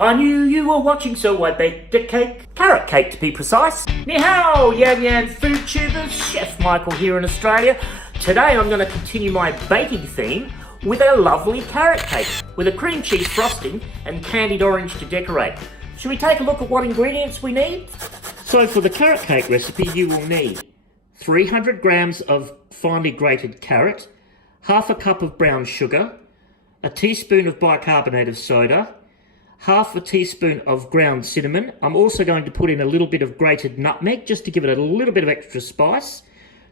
I knew you were watching, so I baked a cake. Carrot cake, to be precise. Ni hao, Yan Yan food tubers. Chef Michael here in Australia. Today I'm going to continue my baking theme with a lovely carrot cake with a cream cheese frosting and candied orange to decorate. Should we take a look at what ingredients we need? So for the carrot cake recipe, you will need 300 grams of finely grated carrot, half a cup of brown sugar, a teaspoon of bicarbonate of soda, half a teaspoon of ground cinnamon. I'm also going to put in a little bit of grated nutmeg just to give it a little bit of extra spice,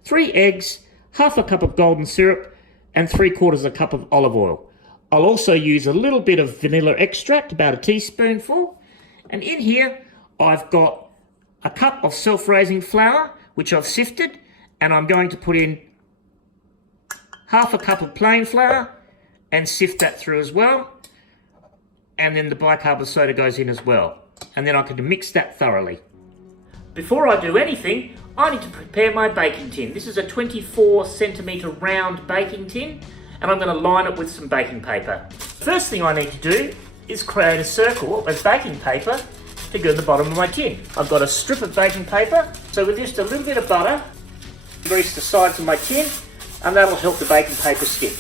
3 eggs, half a cup of golden syrup, and 3/4 a cup of olive oil. I'll also use a little bit of vanilla extract, about a teaspoonful. And in here, I've got a cup of self-raising flour, which I've sifted, and I'm going to put in half a cup of plain flour and sift that through as well. And then the bicarb of soda goes in as well. And then I can mix that thoroughly. Before I do anything, I need to prepare my baking tin. This is a 24 centimetre round baking tin, and I'm going to line it with some baking paper. First thing I need to do is create a circle of baking paper to go to the bottom of my tin. I've got a strip of baking paper, so with just a little bit of butter, grease the sides of my tin, and that'll help the baking paper stick.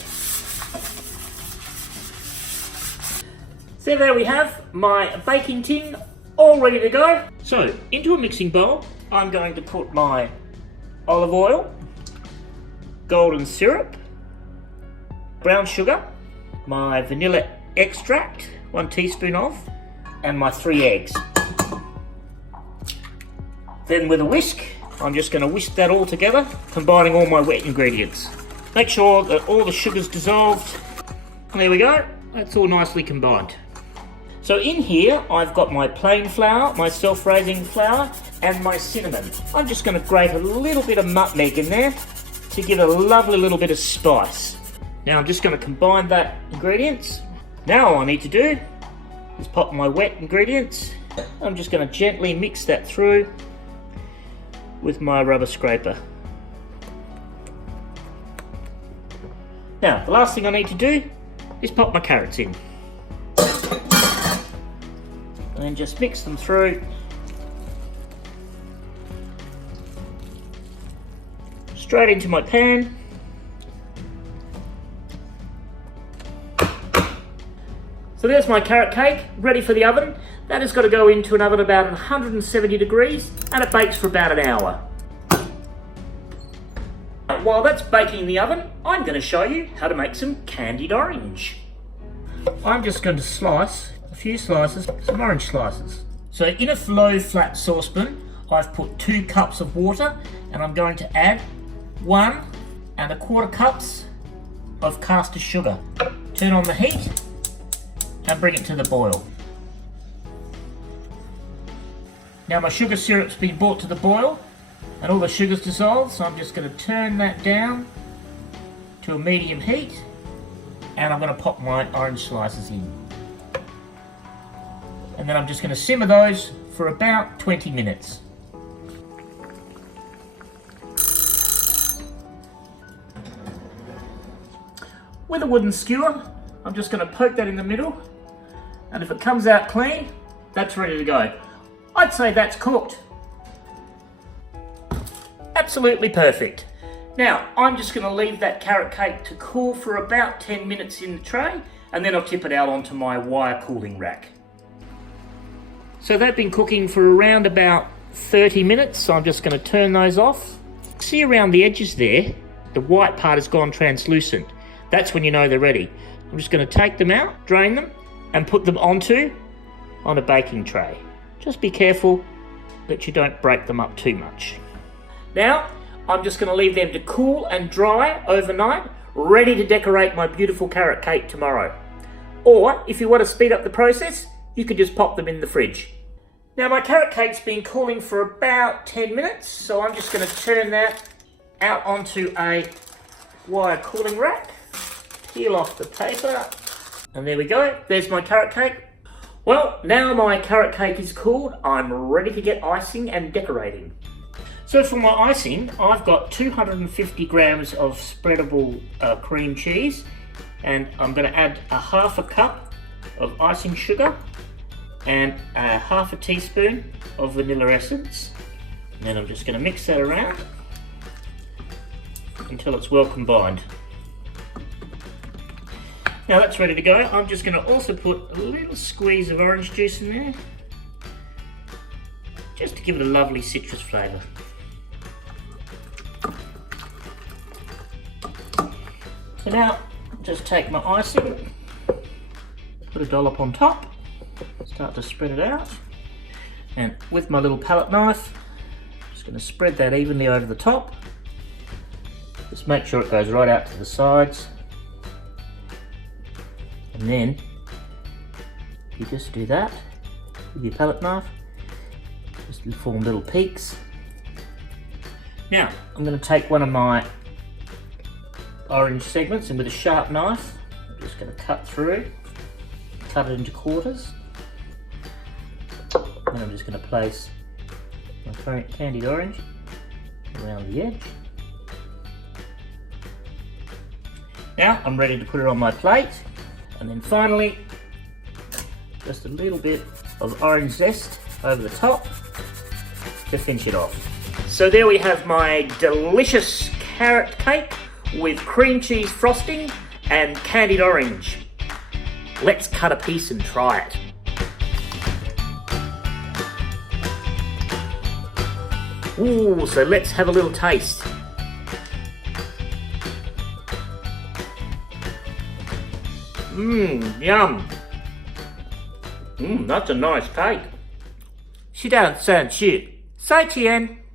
So there we have my baking tin all ready to go. So into a mixing bowl, I'm going to put my olive oil, golden syrup, brown sugar, my vanilla extract, 1 teaspoon of, and my 3 eggs. Then with a whisk, I'm just going to whisk that all together, combining all my wet ingredients. Make sure that all the sugar's dissolved. And there we go, that's all nicely combined. So in here, I've got my plain flour, my self-raising flour, and my cinnamon. I'm just going to grate a little bit of nutmeg in there to give it a lovely little bit of spice. Now I'm just going to combine that ingredients. Now all I need to do is pop my wet ingredients. I'm just going to gently mix that through with my rubber scraper. Now, the last thing I need to do is pop my carrots in. And then just mix them through. Straight into my pan. So there's my carrot cake, ready for the oven. That has got to go into an oven about 170 degrees, and it bakes for about an hour. While that's baking in the oven, I'm going to show you how to make some candied orange. I'm just going to slice a few slices, some orange slices. So in a low flat saucepan, I've put 2 cups of water, and I'm going to add 1 1/4 cups of caster sugar. Turn on the heat and bring it to the boil. Now my sugar syrup's been brought to the boil and all the sugar's dissolved, so I'm just going to turn that down to a medium heat, and I'm going to pop my orange slices in. And then I'm just going to simmer those for about 20 minutes. With a wooden skewer, I'm just going to poke that in the middle, and if it comes out clean, that's ready to go. I'd say that's cooked. Absolutely perfect. Now, I'm just going to leave that carrot cake to cool for about 10 minutes in the tray, and then I'll tip it out onto my wire cooling rack. So they've been cooking for around about 30 minutes, so I'm just going to turn those off. See around the edges there, the white part has gone translucent. That's when you know they're ready. I'm just going to take them out, drain them, and put them on a baking tray. Just be careful that you don't break them up too much. Now, I'm just going to leave them to cool and dry overnight, ready to decorate my beautiful carrot cake tomorrow. Or, if you want to speed up the process, you could just pop them in the fridge. Now my carrot cake's been cooling for about 10 minutes, so I'm just going to turn that out onto a wire cooling rack, peel off the paper, and there we go, there's my carrot cake. Well, now my carrot cake is cooled, I'm ready to get icing and decorating. So for my icing, I've got 250 grams of spreadable cream cheese, and I'm going to add a half a cup of icing sugar and half a teaspoon of vanilla essence. And then I'm just going to mix that around until it's well combined. Now that's ready to go. I'm just going to also put a little squeeze of orange juice in there, just to give it a lovely citrus flavour. So now, just take my icing, put a dollop on top, start to spread it out, and with my little palette knife, I'm just going to spread that evenly over the top. Just make sure it goes right out to the sides, and then you just do that with your palette knife, just to form little peaks. Now, I'm going to take one of my orange segments, and with a sharp knife I'm just going to cut it into quarters, and I'm just going to place my candied orange around the edge. Now I'm ready to put it on my plate, and then finally just a little bit of orange zest over the top to finish it off. So there we have my delicious carrot cake with cream cheese frosting and candied orange. Let's cut a piece and try it. Ooh, so let's have a little taste. Yum. That's a nice cake. 是的，很是，再见。